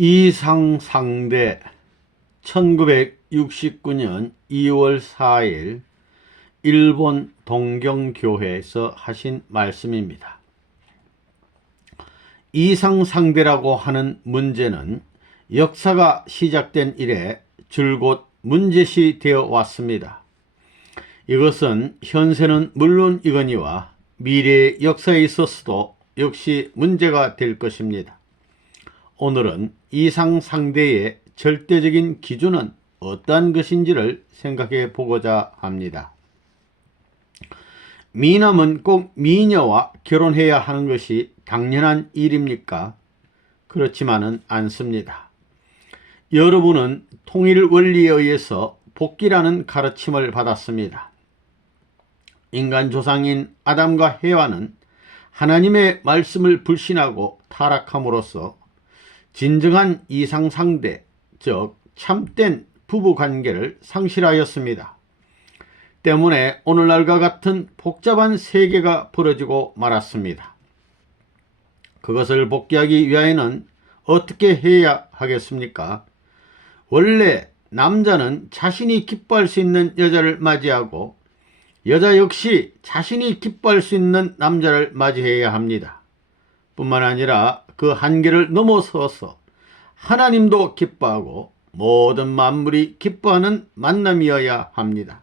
이상상대 1969년 2월 4일 일본 동경교회에서 하신 말씀입니다. 이상상대라고 하는 문제는 역사가 시작된 이래 줄곧 문제시 되어 왔습니다. 이것은 현세는 물론이거니와 미래의 역사에 있어서도 역시 문제가 될 것입니다. 오늘은 이상상대의 절대적인 기준은 어떠한 것인지를 생각해 보고자 합니다. 미남은 꼭 미녀와 결혼해야 하는 것이 당연한 일입니까? 그렇지만은 않습니다. 여러분은 통일 원리에 의해서 복귀라는 가르침을 받았습니다. 인간 조상인 아담과 해와는 하나님의 말씀을 불신하고 타락함으로써 진정한 이상상대, 즉 참된 부부관계를 상실하였습니다. 때문에 오늘날과 같은 복잡한 세계가 벌어지고 말았습니다. 그것을 복귀하기 위하여는 어떻게 해야 하겠습니까? 원래 남자는 자신이 기뻐할 수 있는 여자를 맞이하고 여자 역시 자신이 기뻐할 수 있는 남자를 맞이해야 합니다. 뿐만 아니라 그 한계를 넘어서서 하나님도 기뻐하고 모든 만물이 기뻐하는 만남이어야 합니다.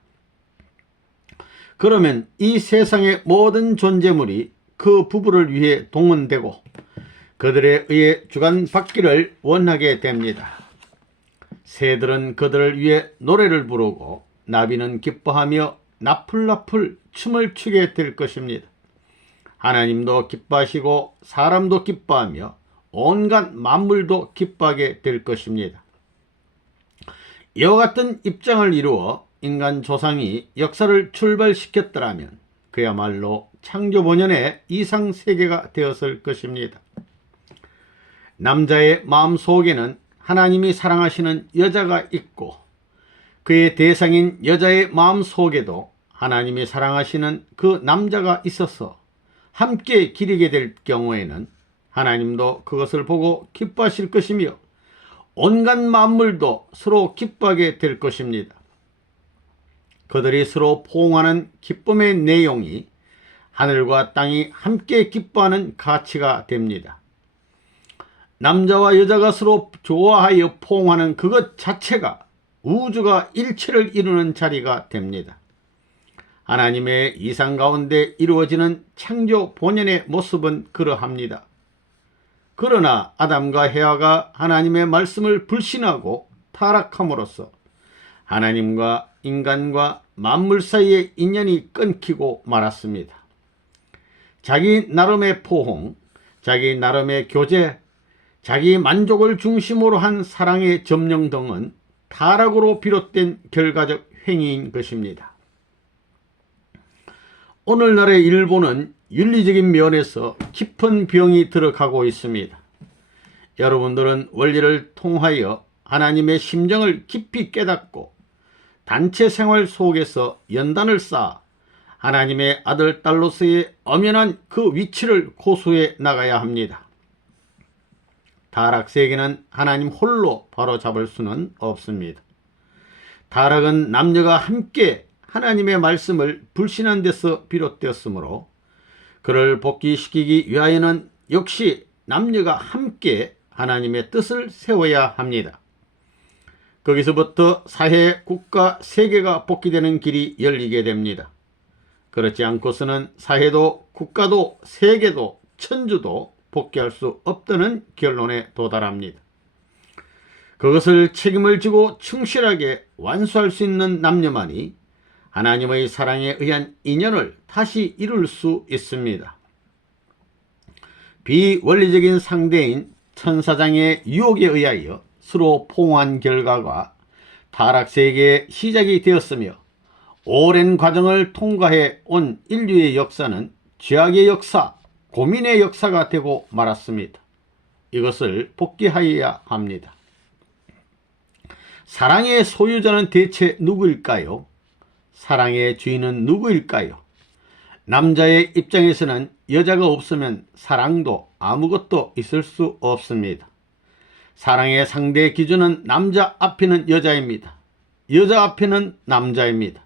그러면 이 세상의 모든 존재물이 그 부부를 위해 동원되고 그들에 의해 주관받기를 원하게 됩니다. 새들은 그들을 위해 노래를 부르고 나비는 기뻐하며 나풀나풀 춤을 추게 될 것입니다. 하나님도 기뻐하시고 사람도 기뻐하며 온갖 만물도 기뻐하게 될 것입니다. 이와 같은 입장을 이루어 인간 조상이 역사를 출발시켰더라면 그야말로 창조 본연의 이상세계가 되었을 것입니다. 남자의 마음속에는 하나님이 사랑하시는 여자가 있고 그의 대상인 여자의 마음속에도 하나님이 사랑하시는 그 남자가 있어서 함께 기리게 될 경우에는 하나님도 그것을 보고 기뻐하실 것이며 온갖 만물도 서로 기뻐하게 될 것입니다. 그들이 서로 포옹하는 기쁨의 내용이 하늘과 땅이 함께 기뻐하는 가치가 됩니다. 남자와 여자가 서로 좋아하여 포옹하는 그것 자체가 우주가 일체를 이루는 자리가 됩니다. 하나님의 이상 가운데 이루어지는 창조 본연의 모습은 그러합니다. 그러나 아담과 해와가 하나님의 말씀을 불신하고 타락함으로써 하나님과 인간과 만물 사이의 인연이 끊기고 말았습니다. 자기 나름의 포옹, 자기 나름의 교제, 자기 만족을 중심으로 한 사랑의 점령 등은 타락으로 비롯된 결과적 행위인 것입니다. 오늘날의 일본은 윤리적인 면에서 깊은 병이 들어가고 있습니다. 여러분들은 원리를 통하여 하나님의 심정을 깊이 깨닫고 단체 생활 속에서 연단을 쌓아 하나님의 아들, 딸로서의 엄연한 그 위치를 고수해 나가야 합니다. 타락세계는 하나님 홀로 바로잡을 수는 없습니다. 타락은 남녀가 함께 하나님의 말씀을 불신한 데서 비롯되었으므로 그를 복귀시키기 위하여는 역시 남녀가 함께 하나님의 뜻을 세워야 합니다. 거기서부터 사회, 국가, 세계가 복귀되는 길이 열리게 됩니다. 그렇지 않고서는 사회도 국가도 세계도 천주도 복귀할 수 없다는 결론에 도달합니다. 그것을 책임을 지고 충실하게 완수할 수 있는 남녀만이 하나님의 사랑에 의한 인연을 다시 이룰 수 있습니다. 비원리적인 상대인 천사장의 유혹에 의하여 서로 포옹한 결과가 타락세계의 시작이 되었으며 오랜 과정을 통과해 온 인류의 역사는 죄악의 역사, 고민의 역사가 되고 말았습니다. 이것을 복귀하여야 합니다. 사랑의 소유자는 대체 누구일까요? 사랑의 주인은 누구일까요? 남자의 입장에서는 여자가 없으면 사랑도 아무것도 있을 수 없습니다. 사랑의 상대 기준은 남자 앞에는 여자입니다. 여자 앞에는 남자입니다.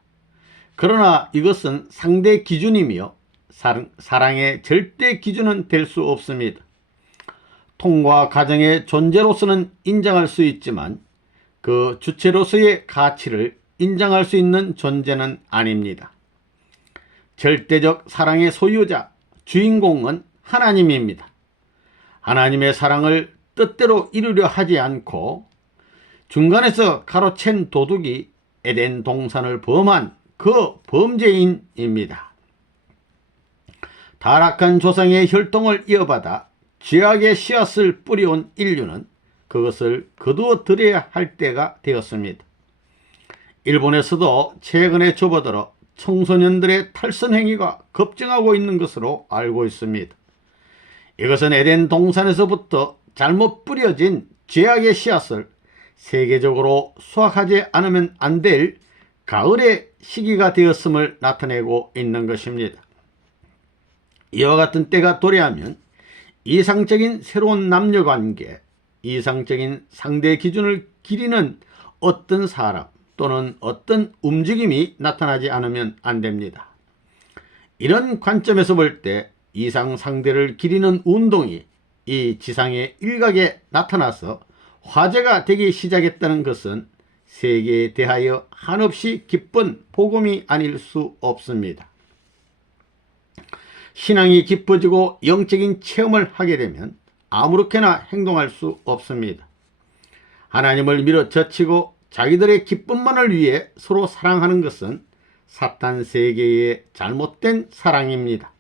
그러나 이것은 상대 기준이며 사랑의 절대 기준은 될 수 없습니다. 통과 가정의 존재로서는 인정할 수 있지만 그 주체로서의 가치를 인정할 수 있는 존재는 아닙니다. 절대적 사랑의 소유자, 주인공은 하나님입니다. 하나님의 사랑을 뜻대로 이루려 하지 않고 중간에서 가로챈 도둑이 에덴 동산을 범한 그 범죄인입니다. 타락한 조상의 혈통을 이어받아 죄악의 씨앗을 뿌려온 인류는 그것을 거두어 들여야 할 때가 되었습니다. 일본에서도 최근에 접어들어 청소년들의 탈선 행위가 급증하고 있는 것으로 알고 있습니다. 이것은 에덴 동산에서부터 잘못 뿌려진 죄악의 씨앗을 세계적으로 수확하지 않으면 안 될 가을의 시기가 되었음을 나타내고 있는 것입니다. 이와 같은 때가 도래하면 이상적인 새로운 남녀관계, 이상적인 상대 기준을 기리는 어떤 사람 또는 어떤 움직임이 나타나지 않으면 안 됩니다. 이런 관점에서 볼 때 이상 상대를 기리는 운동이 이 지상의 일각에 나타나서 화제가 되기 시작했다는 것은 세계에 대하여 한없이 기쁜 복음이 아닐 수 없습니다. 신앙이 깊어지고 영적인 체험을 하게 되면 아무렇게나 행동할 수 없습니다. 하나님을 밀어젖히고 자기들의 기쁨만을 위해 서로 사랑하는 것은 사탄 세계의 잘못된 사랑입니다.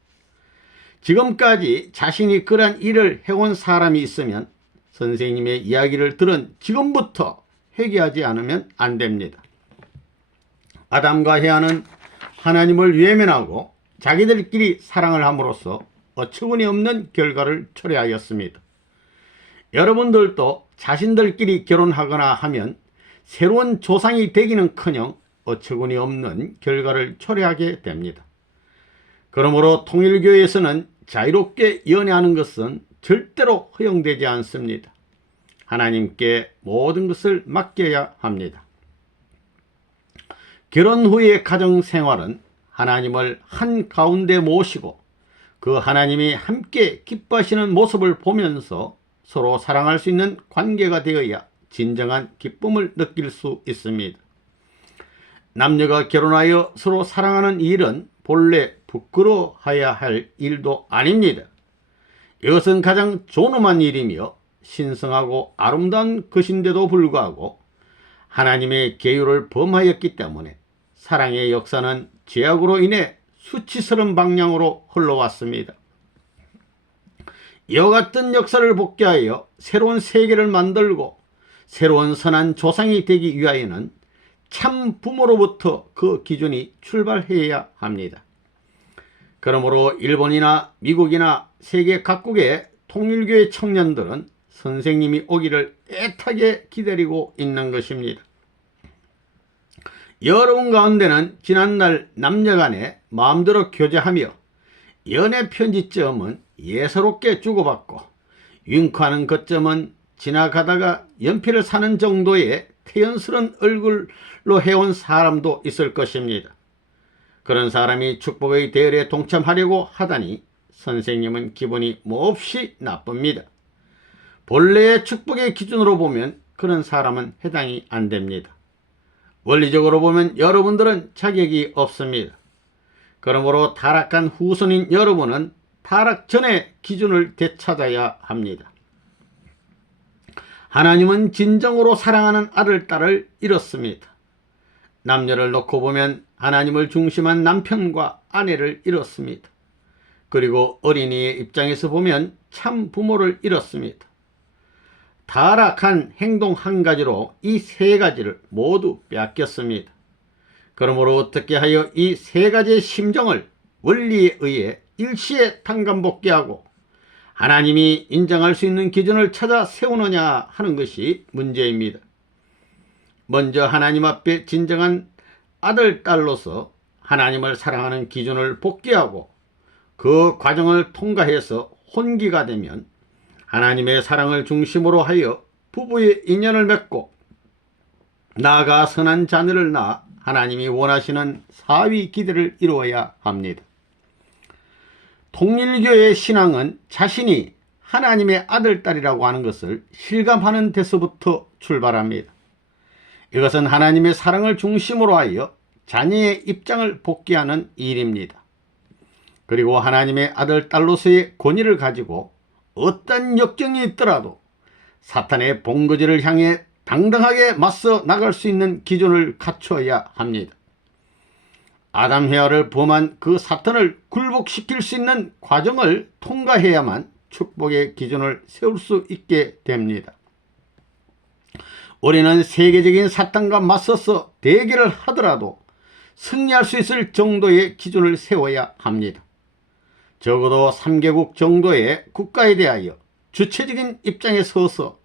지금까지 자신이 그러한 일을 해온 사람이 있으면 선생님의 이야기를 들은 지금부터 회개하지 않으면 안 됩니다. 아담과 헤아는 하나님을 외면하고 자기들끼리 사랑을 함으로써 어처구니 없는 결과를 초래하였습니다. 여러분들도 자신들끼리 결혼하거나 하면 새로운 조상이 되기는커녕 어처구니 없는 결과를 초래하게 됩니다. 그러므로 통일교회에서는 자유롭게 연애하는 것은 절대로 허용되지 않습니다. 하나님께 모든 것을 맡겨야 합니다. 결혼 후의 가정생활은 하나님을 한가운데 모시고 그 하나님이 함께 기뻐하시는 모습을 보면서 서로 사랑할 수 있는 관계가 되어야 진정한 기쁨을 느낄 수 있습니다. 남녀가 결혼하여 서로 사랑하는 일은 본래 부끄러워해야 할 일도 아닙니다. 이것은 가장 존엄한 일이며 신성하고 아름다운 것인데도 불구하고 하나님의 계율을 범하였기 때문에 사랑의 역사는 죄악으로 인해 수치스러운 방향으로 흘러왔습니다. 이와 같은 역사를 복귀하여 새로운 세계를 만들고 새로운 선한 조상이 되기 위하여는 참 부모로부터 그 기준이 출발해야 합니다. 그러므로 일본이나 미국이나 세계 각국의 통일교회 청년들은 선생님이 오기를 애타게 기다리고 있는 것입니다. 여러분 가운데는 지난날 남녀간에 마음대로 교제하며 연애 편지점은 예사롭게 주고받고 윙크하는 것점은 지나가다가 연필을 사는 정도의 태연스러운 얼굴로 해온 사람도 있을 것입니다. 그런 사람이 축복의 대열에 동참하려고 하다니 선생님은 기분이 몹시 나쁩니다. 본래의 축복의 기준으로 보면 그런 사람은 해당이 안 됩니다. 원리적으로 보면 여러분들은 자격이 없습니다. 그러므로 타락한 후손인 여러분은 타락 전의 기준을 되찾아야 합니다. 하나님은 진정으로 사랑하는 아들, 딸을 잃었습니다. 남녀를 놓고 보면 하나님을 중심한 남편과 아내를 잃었습니다. 그리고 어린이의 입장에서 보면 참 부모를 잃었습니다. 타락한 행동 한 가지로 이 세 가지를 모두 빼앗겼습니다. 그러므로 어떻게 하여 이 세 가지의 심정을 원리에 의해 일시에 당간복귀하고 하나님이 인정할 수 있는 기준을 찾아 세우느냐 하는 것이 문제입니다. 먼저 하나님 앞에 진정한 아들, 딸로서 하나님을 사랑하는 기준을 복귀하고 그 과정을 통과해서 혼기가 되면 하나님의 사랑을 중심으로 하여 부부의 인연을 맺고 나아가 선한 자녀를 낳아 하나님이 원하시는 사위 기대를 이루어야 합니다. 통일교의 신앙은 자신이 하나님의 아들, 딸이라고 하는 것을 실감하는 데서부터 출발합니다. 이것은 하나님의 사랑을 중심으로 하여 자녀의 입장을 복귀하는 일입니다. 그리고 하나님의 아들, 딸로서의 권위를 가지고 어떤 역경이 있더라도 사탄의 본거지를 향해 당당하게 맞서 나갈 수 있는 기준을 갖춰야 합니다. 아담 헤아를 범한 그 사탄을 굴복시킬 수 있는 과정을 통과해야만 축복의 기준을 세울 수 있게 됩니다. 우리는 세계적인 사탄과 맞서서 대결을 하더라도 승리할 수 있을 정도의 기준을 세워야 합니다. 적어도 3개국 정도의 국가에 대하여 주체적인 입장에 서서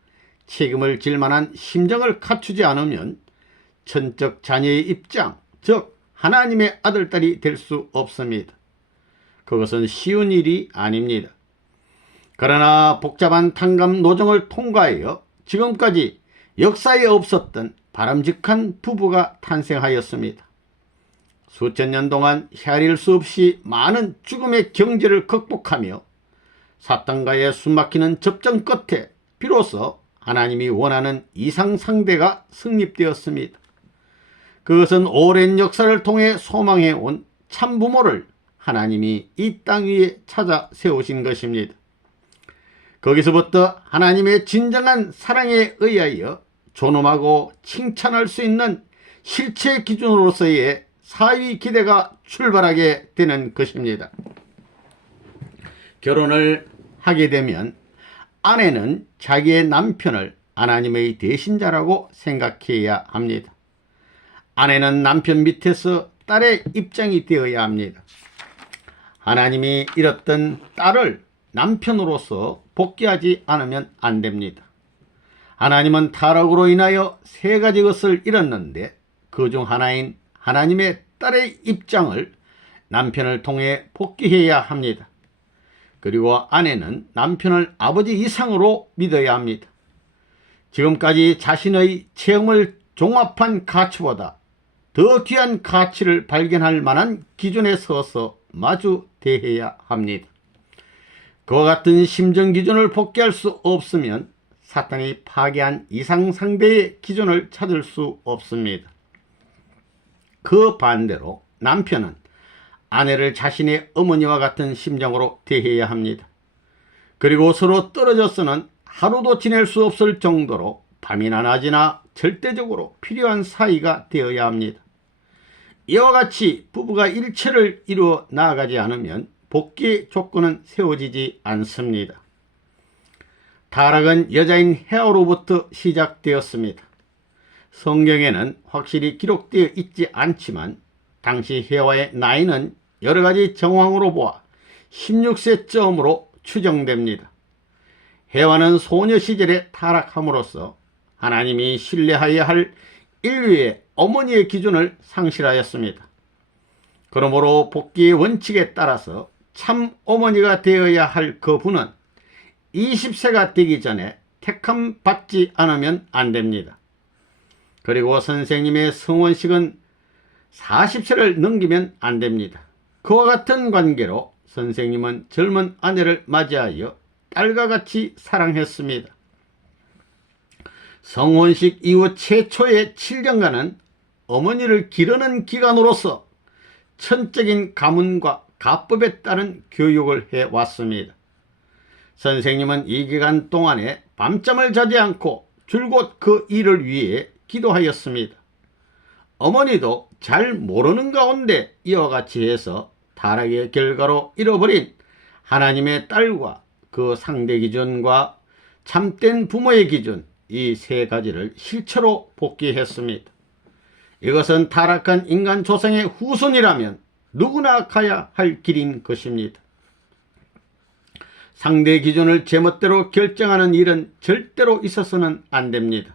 책임을 질 만한 심정을 갖추지 않으면 천적 자녀의 입장, 즉 하나님의 아들, 딸이 될 수 없습니다. 그것은 쉬운 일이 아닙니다. 그러나 복잡한 탕감 노정을 통과하여 지금까지 역사에 없었던 바람직한 부부가 탄생하였습니다. 수천 년 동안 헤아릴 수 없이 많은 죽음의 경지를 극복하며 사탄과의 숨막히는 접전 끝에 비로소 하나님이 원하는 이상 상대가 성립되었습니다. 그것은 오랜 역사를 통해 소망해온 참부모를 하나님이 이 땅 위에 찾아 세우신 것입니다. 거기서부터 하나님의 진정한 사랑에 의하여 존엄하고 칭찬할 수 있는 실체 기준으로서의 사위 기대가 출발하게 되는 것입니다. 결혼을 하게 되면 아내는 자기의 남편을 하나님의 대신자라고 생각해야 합니다. 아내는 남편 밑에서 딸의 입장이 되어야 합니다. 하나님이 잃었던 딸을 남편으로서 복귀하지 않으면 안 됩니다. 하나님은 타락으로 인하여 3가지 것을 잃었는데 그 중 하나인 하나님의 딸의 입장을 남편을 통해 복귀해야 합니다. 그리고 아내는 남편을 아버지 이상으로 믿어야 합니다. 지금까지 자신의 체험을 종합한 가치보다 더 귀한 가치를 발견할 만한 기준에 서서 마주 대해야 합니다. 그와 같은 심정 기준을 복귀할 수 없으면 사탄이 파괴한 이상 상대의 기준을 찾을 수 없습니다. 그 반대로 남편은 아내를 자신의 어머니와 같은 심정으로 대해야 합니다. 그리고 서로 떨어져서는 하루도 지낼 수 없을 정도로 밤이나 낮이나 절대적으로 필요한 사이가 되어야 합니다. 이와 같이 부부가 일체를 이루어 나아가지 않으면 복귀의 조건은 세워지지 않습니다. 타락은 여자인 헤아로부터 시작되었습니다. 성경에는 확실히 기록되어 있지 않지만 당시 헤아의 나이는 여러가지 정황으로 보아 16세쯤으로 추정됩니다. 헤아는 소녀 시절에 타락함으로써 하나님이 신뢰하여야 할 인류의 어머니의 기준을 상실하였습니다. 그러므로 복귀의 원칙에 따라서 참 어머니가 되어야 할 그분은 20세가 되기 전에 택함 받지 않으면 안 됩니다. 그리고 선생님의 성혼식은 40세를 넘기면 안 됩니다. 그와 같은 관계로 선생님은 젊은 아내를 맞이하여 딸과 같이 사랑했습니다. 성혼식 이후 최초의 7년간은 어머니를 기르는 기간으로서 천적인 가문과 가법에 따른 교육을 해왔습니다. 선생님은 이 기간 동안에 밤잠을 자지 않고 줄곧 그 일을 위해 기도하였습니다. 어머니도 잘 모르는 가운데 이와 같이 해서 타락의 결과로 잃어버린 하나님의 딸과 그 상대 기준과 참된 부모의 기준, 이 3가지를 실체로 복귀했습니다. 이것은 타락한 인간 조상의 후손이라면 누구나 가야 할 길인 것입니다. 상대 기준을 제멋대로 결정하는 일은 절대로 있어서는 안 됩니다.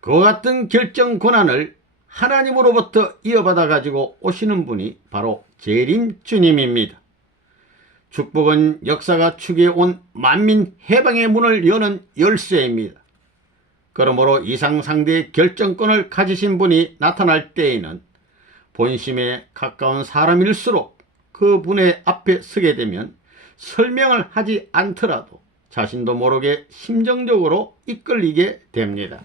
그와 같은 결정 권한을 하나님으로부터 이어받아 가지고 오시는 분이 바로 재림 주님입니다. 축복은 역사가 축에 온 만민 해방의 문을 여는 열쇠입니다. 그러므로 이상 상대의 결정권을 가지신 분이 나타날 때에는 본심에 가까운 사람일수록 그분의 앞에 서게 되면 설명을 하지 않더라도 자신도 모르게 심정적으로 이끌리게 됩니다.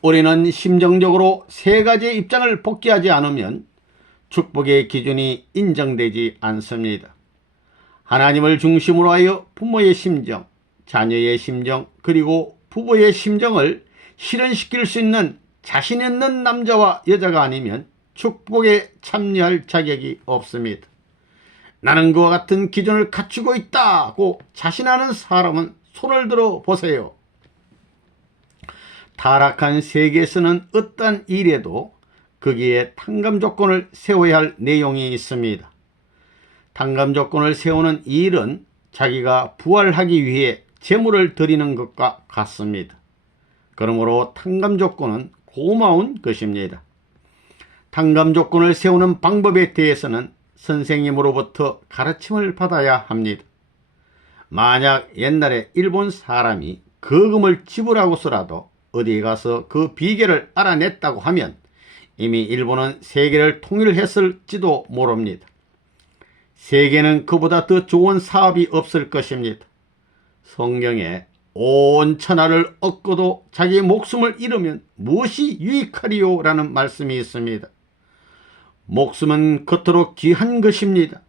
우리는 심정적으로 세 가지의 입장을 복귀하지 않으면 축복의 기준이 인정되지 않습니다. 하나님을 중심으로 하여 부모의 심정, 자녀의 심정, 그리고 부부의 심정을 실현시킬 수 있는 자신 있는 남자와 여자가 아니면 축복에 참여할 자격이 없습니다. 나는 그와 같은 기준을 갖추고 있다고 자신하는 사람은 손을 들어 보세요. 타락한 세계에서는 어떠한 일에도 거기에 탕감 조건을 세워야 할 내용이 있습니다. 탕감 조건을 세우는 일은 자기가 부활하기 위해 재물을 드리는 것과 같습니다. 그러므로 탕감 조건은 고마운 것입니다. 탕감 조건을 세우는 방법에 대해서는 선생님으로부터 가르침을 받아야 합니다. 만약 옛날에 일본 사람이 거금을 지불하고서라도 어디에 가서 그 비결을 알아냈다고 하면 이미 일본은 세계를 통일했을지도 모릅니다. 세계는 그보다 더 좋은 사업이 없을 것입니다. 성경에 온 천하를 얻고도 자기의 목숨을 잃으면 무엇이 유익하리요? 라는 말씀이 있습니다. 목숨은 겉으로 귀한 것입니다.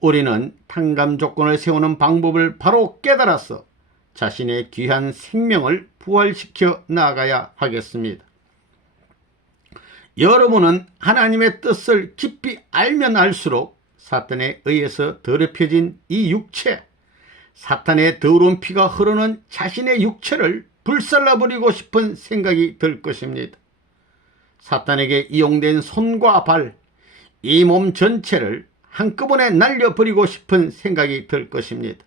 우리는 탕감 조건을 세우는 방법을 바로 깨달아서 자신의 귀한 생명을 부활시켜 나가야 하겠습니다. 여러분은 하나님의 뜻을 깊이 알면 알수록 사탄에 의해서 더럽혀진 이 육체, 사탄의 더러운 피가 흐르는 자신의 육체를 불살라버리고 싶은 생각이 들 것입니다. 사탄에게 이용된 손과 발, 이 몸 전체를 한꺼번에 날려버리고 싶은 생각이 들 것입니다.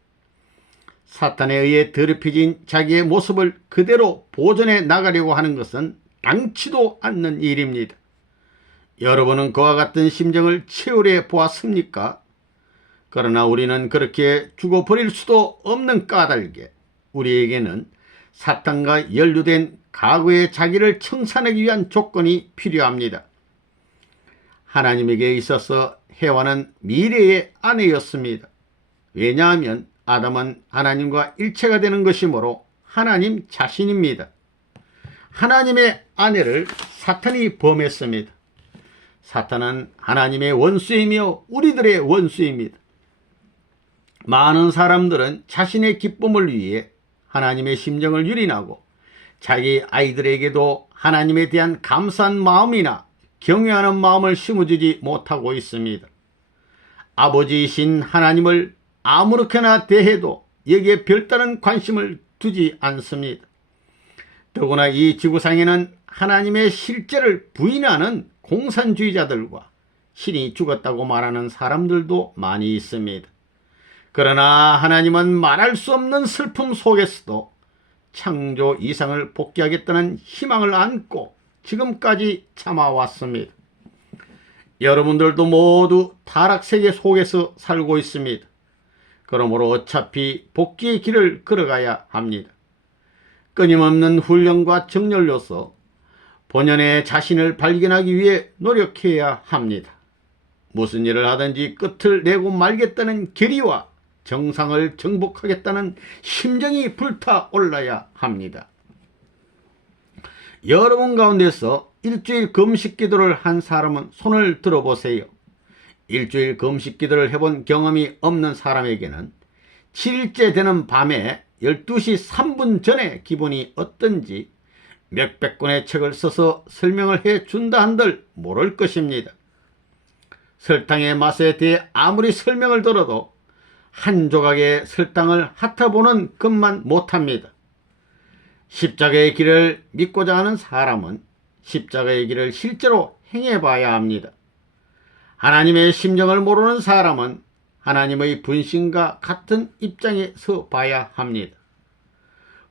사탄에 의해 더럽혀진 자기의 모습을 그대로 보존해 나가려고 하는 것은 당치도 않는 일입니다. 여러분은 그와 같은 심정을 채울해 보았습니까? 그러나 우리는 그렇게 죽어버릴 수도 없는 까닭에 우리에게는 사탄과 연루된 과거의 자기를 청산하기 위한 조건이 필요합니다. 하나님에게 있어서 해와는 미래의 아내였습니다. 왜냐하면 아담은 하나님과 일체가 되는 것이므로 하나님 자신입니다. 하나님의 아내를 사탄이 범했습니다. 사탄은 하나님의 원수이며 우리들의 원수입니다. 많은 사람들은 자신의 기쁨을 위해 하나님의 심정을 유린하고 자기 아이들에게도 하나님에 대한 감사한 마음이나 경외하는 마음을 심어주지 못하고 있습니다. 아버지이신 하나님을 아무렇게나 대해도 여기에 별다른 관심을 두지 않습니다. 더구나 이 지구상에는 하나님의 실제를 부인하는 공산주의자들과 신이 죽었다고 말하는 사람들도 많이 있습니다. 그러나 하나님은 말할 수 없는 슬픔 속에서도 창조 이상을 복귀하겠다는 희망을 안고 지금까지 참아왔습니다. 여러분들도 모두 타락세계 속에서 살고 있습니다. 그러므로 어차피 복귀의 길을 걸어가야 합니다. 끊임없는 훈련과 정렬로서 본연의 자신을 발견하기 위해 노력해야 합니다. 무슨 일을 하든지 끝을 내고 말겠다는 결의와 정상을 정복하겠다는 심정이 불타올라야 합니다. 여러분 가운데서 일주일 금식 기도를 한 사람은 손을 들어보세요. 일주일 금식 기도를 해본 경험이 없는 사람에게는 7일째 되는 밤에 12시 3분 전에 기분이 어떤지 몇백 권의 책을 써서 설명을 해준다 한들 모를 것입니다. 설탕의 맛에 대해 아무리 설명을 들어도 한 조각의 설탕을 핥아보는 것만 못합니다. 십자가의 길을 믿고자 하는 사람은 십자가의 길을 실제로 행해봐야 합니다. 하나님의 심정을 모르는 사람은 하나님의 분신과 같은 입장에 서 봐야 합니다.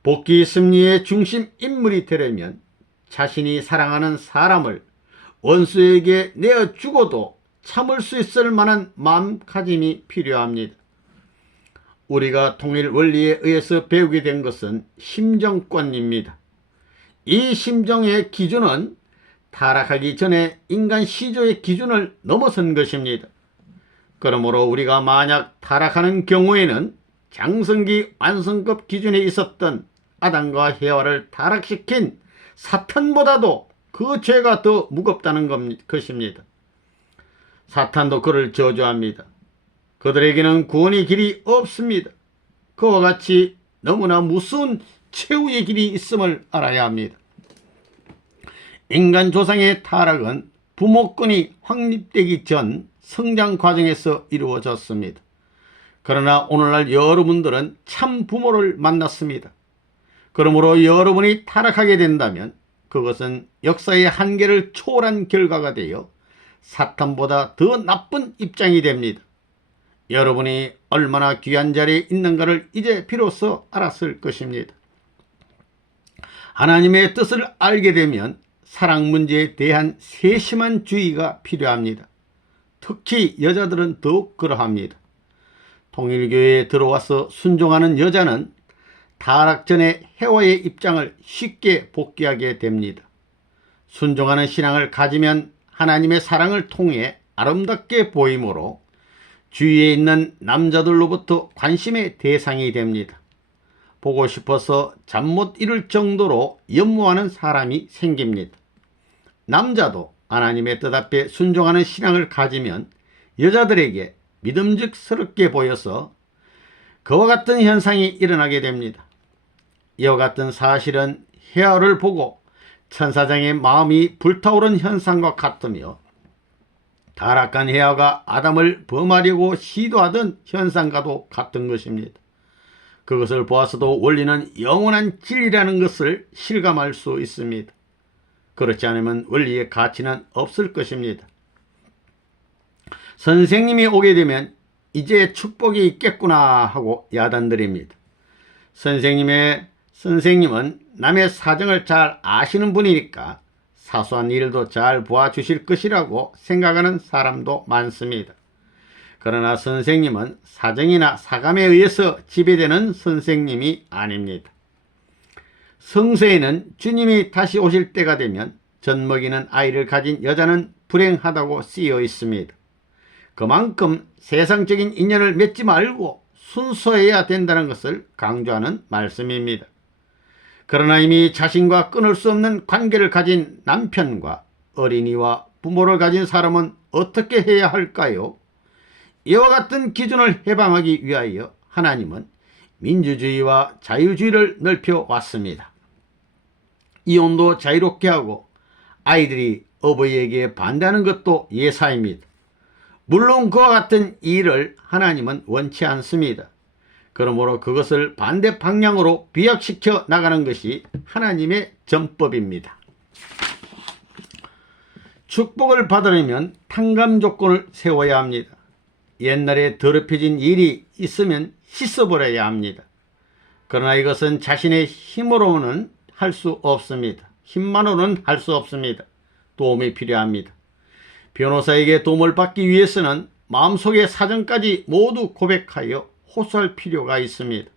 복귀 승리의 중심 인물이 되려면 자신이 사랑하는 사람을 원수에게 내어 주고도 참을 수 있을 만한 마음가짐이 필요합니다. 우리가 통일 원리에 의해서 배우게 된 것은 심정권입니다. 이 심정의 기준은 타락하기 전에 인간 시조의 기준을 넘어선 것입니다. 그러므로 우리가 만약 타락하는 경우에는 장성기 완성급 기준에 있었던 아담과 헤와를 타락시킨 사탄보다도 그 죄가 더 무겁다는 것입니다. 사탄도 그를 저주합니다. 그들에게는 구원의 길이 없습니다. 그와 같이 너무나 무서운 최후의 길이 있음을 알아야 합니다. 인간 조상의 타락은 부모권이 확립되기 전 성장 과정에서 이루어졌습니다. 그러나 오늘날 여러분들은 참 부모를 만났습니다. 그러므로 여러분이 타락하게 된다면 그것은 역사의 한계를 초월한 결과가 되어 사탄보다 더 나쁜 입장이 됩니다. 여러분이 얼마나 귀한 자리에 있는가를 이제 비로소 알았을 것입니다. 하나님의 뜻을 알게 되면 사랑 문제에 대한 세심한 주의가 필요합니다. 특히 여자들은 더욱 그러합니다. 통일교회에 들어와서 순종하는 여자는 타락 전에 헤와의 입장을 쉽게 복귀하게 됩니다. 순종하는 신앙을 가지면 하나님의 사랑을 통해 아름답게 보이므로 주위에 있는 남자들로부터 관심의 대상이 됩니다. 보고 싶어서 잠 못 이룰 정도로 연모하는 사람이 생깁니다. 남자도 하나님의 뜻 앞에 순종하는 신앙을 가지면 여자들에게 믿음직스럽게 보여서 그와 같은 현상이 일어나게 됩니다. 이와 같은 사실은 헤아를 보고 천사장의 마음이 불타오른 현상과 같으며 타락한 헤아가 아담을 범하려고 시도하던 현상과도 같은 것입니다. 그것을 보아서도 원리는 영원한 진리라는 것을 실감할 수 있습니다. 그렇지 않으면 원리의 가치는 없을 것입니다. 선생님이 오게 되면 이제 축복이 있겠구나 하고 야단드립니다. 선생님은 남의 사정을 잘 아시는 분이니까 사소한 일도 잘 도와주실 것이라고 생각하는 사람도 많습니다. 그러나 선생님은 사정이나 사감에 의해서 지배되는 선생님이 아닙니다. 성서에는 주님이 다시 오실 때가 되면 젖먹이는 아이를 가진 여자는 불행하다고 쓰여 있습니다. 그만큼 세상적인 인연을 맺지 말고 순수해야 된다는 것을 강조하는 말씀입니다. 그러나 이미 자신과 끊을 수 없는 관계를 가진 남편과 어린이와 부모를 가진 사람은 어떻게 해야 할까요? 이와 같은 기준을 해방하기 위하여 하나님은 민주주의와 자유주의를 넓혀 왔습니다. 이혼도 자유롭게 하고 아이들이 어버이에게 반대하는 것도 예사입니다. 물론 그와 같은 일을 하나님은 원치 않습니다. 그러므로 그것을 반대 방향으로 비약시켜 나가는 것이 하나님의 전법입니다. 축복을 받으려면 탕감 조건을 세워야 합니다. 옛날에 더럽혀진 일이 있으면 씻어버려야 합니다. 그러나 이것은 자신의 힘으로는 할 수 없습니다. 힘만으로는 할 수 없습니다. 도움이 필요합니다. 변호사에게 도움을 받기 위해서는 마음속의 사정까지 모두 고백하여 호소할 필요가 있습니다.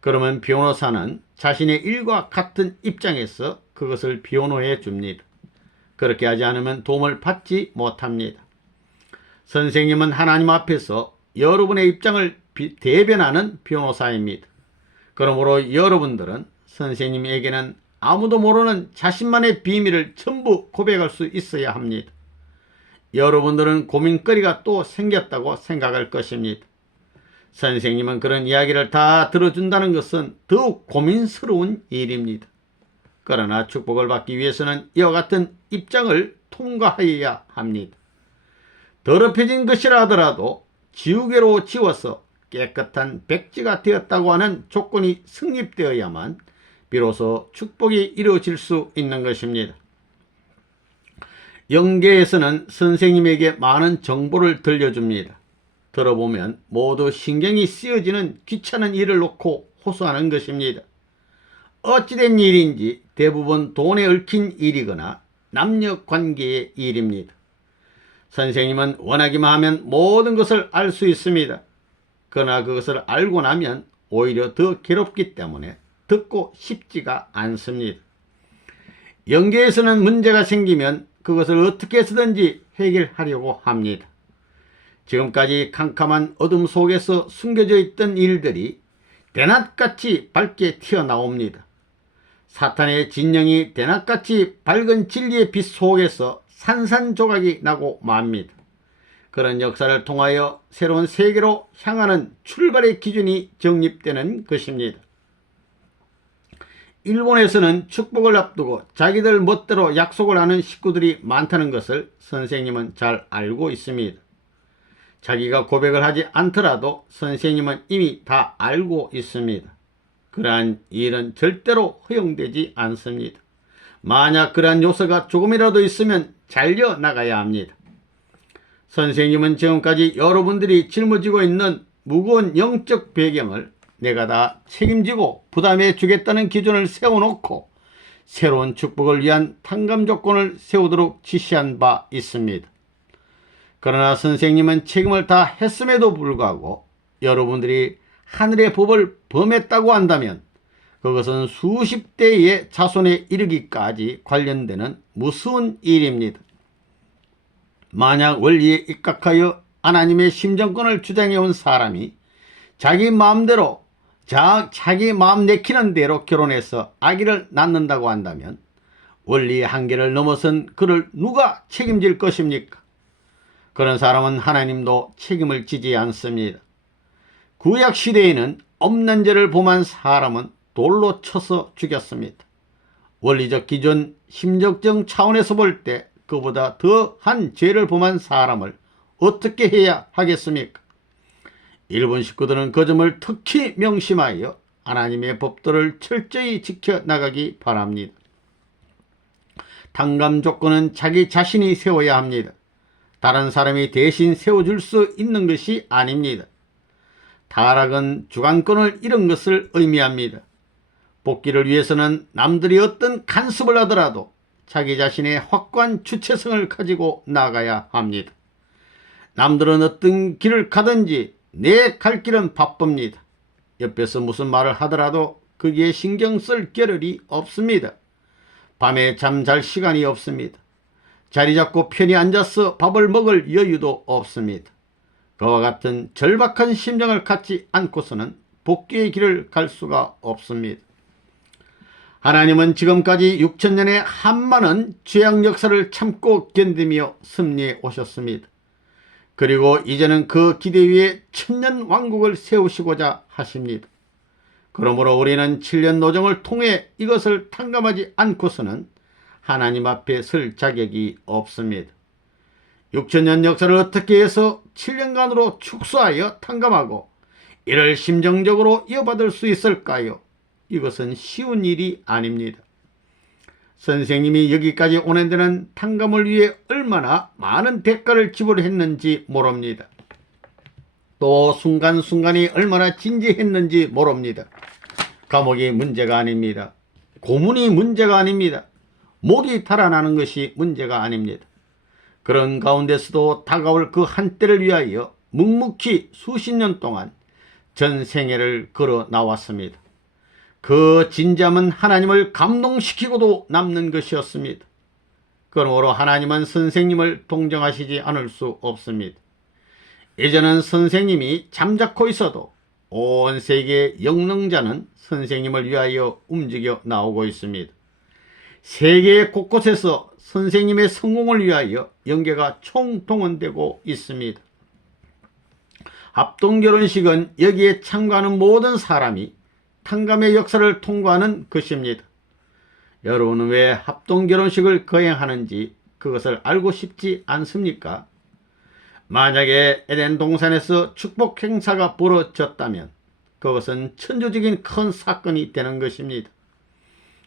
그러면 변호사는 자신의 일과 같은 입장에서 그것을 변호해 줍니다. 그렇게 하지 않으면 도움을 받지 못합니다. 선생님은 하나님 앞에서 여러분의 입장을 대변하는 변호사입니다. 그러므로 여러분들은 선생님에게는 아무도 모르는 자신만의 비밀을 전부 고백할 수 있어야 합니다. 여러분들은 고민거리가 또 생겼다고 생각할 것입니다. 선생님은 그런 이야기를 다 들어준다는 것은 더욱 고민스러운 일입니다. 그러나 축복을 받기 위해서는 이와 같은 입장을 통과하여야 합니다. 더럽혀진 것이라 하더라도 지우개로 지워서 깨끗한 백지가 되었다고 하는 조건이 성립되어야만 비로소 축복이 이루어질 수 있는 것입니다. 영계에서는 선생님에게 많은 정보를 들려줍니다. 들어보면 모두 신경이 쓰여지는 귀찮은 일을 놓고 호소하는 것입니다. 어찌된 일인지 대부분 돈에 얽힌 일이거나 남녀관계의 일입니다. 선생님은 원하기만 하면 모든 것을 알 수 있습니다. 그러나 그것을 알고 나면 오히려 더 괴롭기 때문에 듣고 싶지가 않습니다. 영계에서는 문제가 생기면 그것을 어떻게 해서든지 해결하려고 합니다. 지금까지 캄캄한 어둠 속에서 숨겨져 있던 일들이 대낮같이 밝게 튀어나옵니다. 사탄의 진영이 대낮같이 밝은 진리의 빛 속에서 산산조각이 나고 맙니다. 그런 역사를 통하여 새로운 세계로 향하는 출발의 기준이 정립되는 것입니다. 일본에서는 축복을 앞두고 자기들 멋대로 약속을 하는 식구들이 많다는 것을 선생님은 잘 알고 있습니다. 자기가 고백을 하지 않더라도 선생님은 이미 다 알고 있습니다. 그러한 일은 절대로 허용되지 않습니다. 만약 그러한 요소가 조금이라도 있으면 잘려 나가야 합니다. 선생님은 지금까지 여러분들이 짊어지고 있는 무거운 영적 배경을 내가 다 책임지고 부담해 주겠다는 기준을 세워놓고 새로운 축복을 위한 탕감 조건을 세우도록 지시한 바 있습니다. 그러나 선생님은 책임을 다 했음에도 불구하고 여러분들이 하늘의 법을 범했다고 한다면 그것은 수십 대의 자손에 이르기까지 관련되는 무서운 일입니다. 만약 원리에 입각하여 하나님의 심정권을 주장해온 사람이 자기 마음대로 자기 마음 내키는 대로 결혼해서 아기를 낳는다고 한다면 원리의 한계를 넘어선 그를 누가 책임질 것입니까? 그런 사람은 하나님도 책임을 지지 않습니다. 구약 시대에는 없는 죄를 범한 사람은 돌로 쳐서 죽였습니다. 원리적 기준, 심정적 차원에서 볼 때 그보다 더한 죄를 범한 사람을 어떻게 해야 하겠습니까? 일본 식구들은 그 점을 특히 명심하여 하나님의 법도를 철저히 지켜나가기 바랍니다. 탕감 조건은 자기 자신이 세워야 합니다. 다른 사람이 대신 세워줄 수 있는 것이 아닙니다. 타락은 주관권을 잃은 것을 의미합니다. 복귀를 위해서는 남들이 어떤 간섭을 하더라도 자기 자신의 확고한 주체성을 가지고 나가야 합니다. 남들은 어떤 길을 가든지 내 갈 길은 바쁩니다. 옆에서 무슨 말을 하더라도 거기에 신경 쓸 겨를이 없습니다. 밤에 잠잘 시간이 없습니다. 자리 잡고 편히 앉아서 밥을 먹을 여유도 없습니다. 그와 같은 절박한 심정을 갖지 않고서는 복귀의 길을 갈 수가 없습니다. 하나님은 지금까지 6천년의 한많은 죄악 역사를 참고 견디며 승리해 오셨습니다. 그리고 이제는 그 기대 위에 천년 왕국을 세우시고자 하십니다. 그러므로 우리는 7년 노정을 통해 이것을 탕감하지 않고서는 하나님 앞에 설 자격이 없습니다. 6천년 역사를 어떻게 해서 7년간으로 축소하여 탕감하고 이를 심정적으로 이어받을 수 있을까요? 이것은 쉬운 일이 아닙니다. 선생님이 여기까지 오는 데는 탕감을 위해 얼마나 많은 대가를 지불했는지 모릅니다. 또 순간순간이 얼마나 진지했는지 모릅니다. 감옥이 문제가 아닙니다. 고문이 문제가 아닙니다. 목이 달아나는 것이 문제가 아닙니다. 그런 가운데서도 다가올 그 한때를 위하여 묵묵히 수십 년 동안 전 생애를 걸어 나왔습니다. 그 진지함은 하나님을 감동시키고도 남는 것이었습니다. 그러므로 하나님은 선생님을 동정하시지 않을 수 없습니다. 이제는 선생님이 잠자코 있어도 온 세계의 영능자는 선생님을 위하여 움직여 나오고 있습니다. 세계 곳곳에서 선생님의 성공을 위하여 영계가 총동원되고 있습니다. 합동결혼식은 여기에 참가하는 모든 사람이 탕감의 역사를 통과하는 것입니다. 여러분은 왜 합동결혼식을 거행하는지 그것을 알고 싶지 않습니까? 만약에 에덴 동산에서 축복 행사가 벌어졌다면 그것은 천주적인 큰 사건이 되는 것입니다.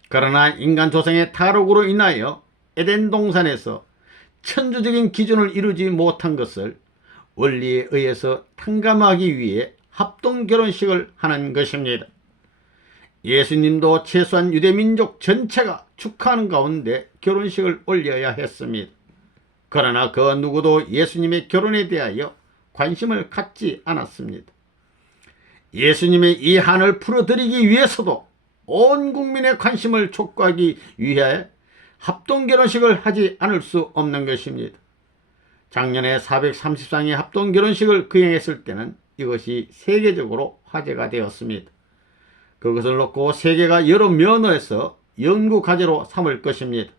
그러나 인간 조상의 타락으로 인하여 에덴 동산에서 천주적인 기준을 이루지 못한 것을 원리에 의해서 탕감하기 위해 합동결혼식을 하는 것입니다. 예수님도 최소한 유대민족 전체가 축하하는 가운데 결혼식을 올려야 했습니다. 그러나 그 누구도 예수님의 결혼에 대하여 관심을 갖지 않았습니다. 예수님의 이 한을 풀어드리기 위해서도 온 국민의 관심을 촉구하기 위해 합동결혼식을 하지 않을 수 없는 것입니다. 작년에 430상의 합동결혼식을 거행했을 때는 이것이 세계적으로 화제가 되었습니다. 그것을 놓고 세계가 여러 면에서 연구과제로 삼을 것입니다.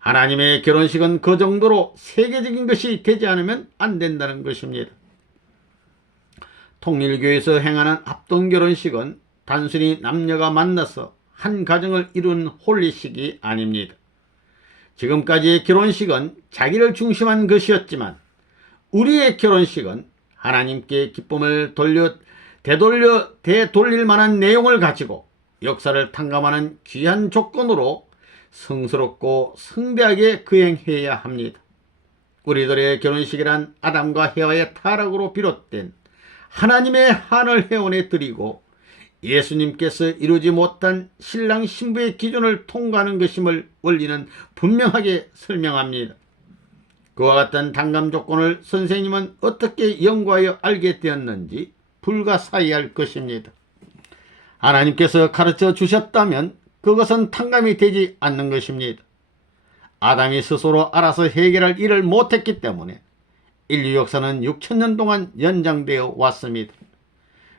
하나님의 결혼식은 그 정도로 세계적인 것이 되지 않으면 안 된다는 것입니다. 통일교에서 행하는 합동결혼식은 단순히 남녀가 만나서 한 가정을 이룬 홀리식이 아닙니다. 지금까지의 결혼식은 자기를 중심한 것이었지만 우리의 결혼식은 하나님께 기쁨을 되돌릴 만한 내용을 가지고 역사를 탕감하는 귀한 조건으로 성스럽고 성대하게 거행해야 합니다. 우리들의 결혼식이란 아담과 헤와의 타락으로 비롯된 하나님의 한을 회원에 드리고 예수님께서 이루지 못한 신랑 신부의 기준을 통과하는 것임을 원리는 분명하게 설명합니다. 그와 같은 탕감 조건을 선생님은 어떻게 연구하여 알게 되었는지 불가사의할 것입니다. 하나님께서 가르쳐 주셨다면 그것은 탕감이 되지 않는 것입니다. 아담이 스스로 알아서 해결할 일을 못했기 때문에 인류 역사는 6천년 동안 연장되어 왔습니다.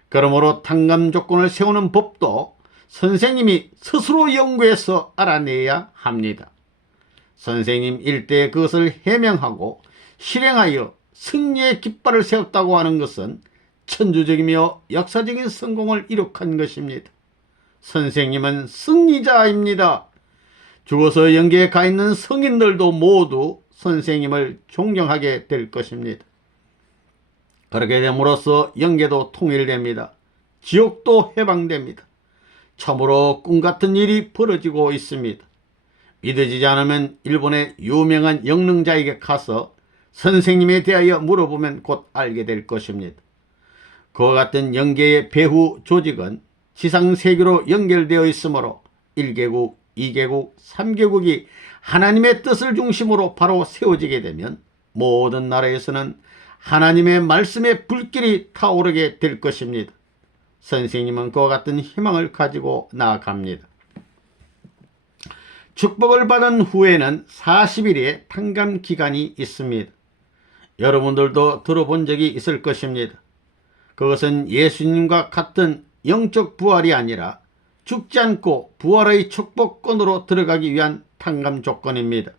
그러므로 탕감 조건을 세우는 법도 선생님이 스스로 연구해서 알아내야 합니다. 선생님 일대에 그것을 해명하고 실행하여 승리의 깃발을 세웠다고 하는 것은 천주적이며 역사적인 성공을 이룩한 것입니다. 선생님은 승리자입니다. 죽어서 영계에 가 있는 성인들도 모두 선생님을 존경하게 될 것입니다. 그렇게 됨으로써 영계도 통일됩니다. 지옥도 해방됩니다. 참으로 꿈같은 일이 벌어지고 있습니다. 믿어지지 않으면 일본의 유명한 영능자에게 가서 선생님에 대하여 물어보면 곧 알게 될 것입니다. 그와 같은 영계의 배후 조직은 지상 세계로 연결되어 있으므로 1개국, 2개국, 3개국이 하나님의 뜻을 중심으로 바로 세워지게 되면 모든 나라에서는 하나님의 말씀의 불길이 타오르게 될 것입니다. 선생님은 그와 같은 희망을 가지고 나아갑니다. 축복을 받은 후에는 40일의 탕감 기간이 있습니다. 여러분들도 들어본 적이 있을 것입니다. 그것은 예수님과 같은 영적 부활이 아니라 죽지 않고 부활의 축복권으로 들어가기 위한 탕감 조건입니다.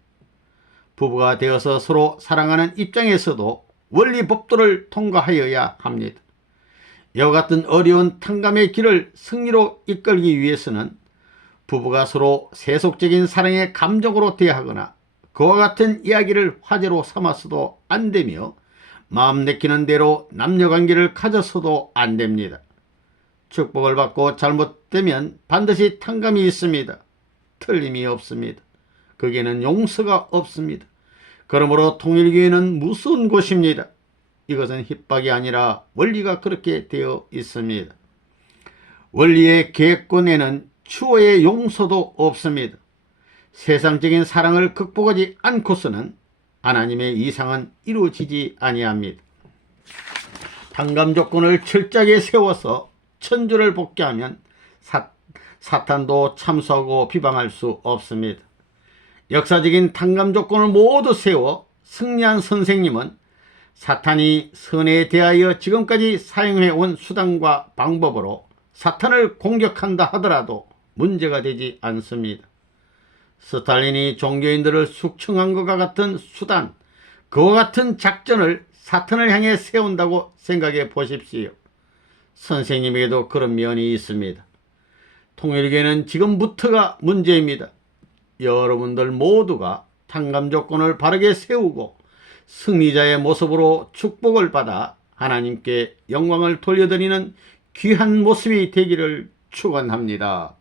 부부가 되어서 서로 사랑하는 입장에서도 원리 법도를 통과하여야 합니다. 이와 같은 어려운 탕감의 길을 승리로 이끌기 위해서는 부부가 서로 세속적인 사랑의 감정으로 대하거나 그와 같은 이야기를 화제로 삼아서도 안 되며 마음 내키는 대로 남녀관계를 가져서도 안 됩니다. 축복을 받고 잘못되면 반드시 탕감이 있습니다. 틀림이 없습니다. 거기에는 용서가 없습니다. 그러므로 통일교회는 무서운 곳입니다. 이것은 핍박이 아니라 원리가 그렇게 되어 있습니다. 원리의 계획권에는 추호의 용서도 없습니다. 세상적인 사랑을 극복하지 않고서는 하나님의 이상은 이루어지지 아니합니다. 탕감 조건을 철저하게 세워서 천주를 복귀하면 사탄도 참수하고 비방할 수 없습니다. 역사적인 탕감 조건을 모두 세워 승리한 선생님은 사탄이 선에 대하여 지금까지 사용해온 수단과 방법으로 사탄을 공격한다 하더라도 문제가 되지 않습니다. 스탈린이 종교인들을 숙청한 것과 같은 수단, 그와 같은 작전을 사탄을 향해 세운다고 생각해 보십시오. 선생님에게도 그런 면이 있습니다. 통일교회는 지금부터가 문제입니다. 여러분들 모두가 탕감 조건을 바르게 세우고 승리자의 모습으로 축복을 받아 하나님께 영광을 돌려드리는 귀한 모습이 되기를 축원합니다.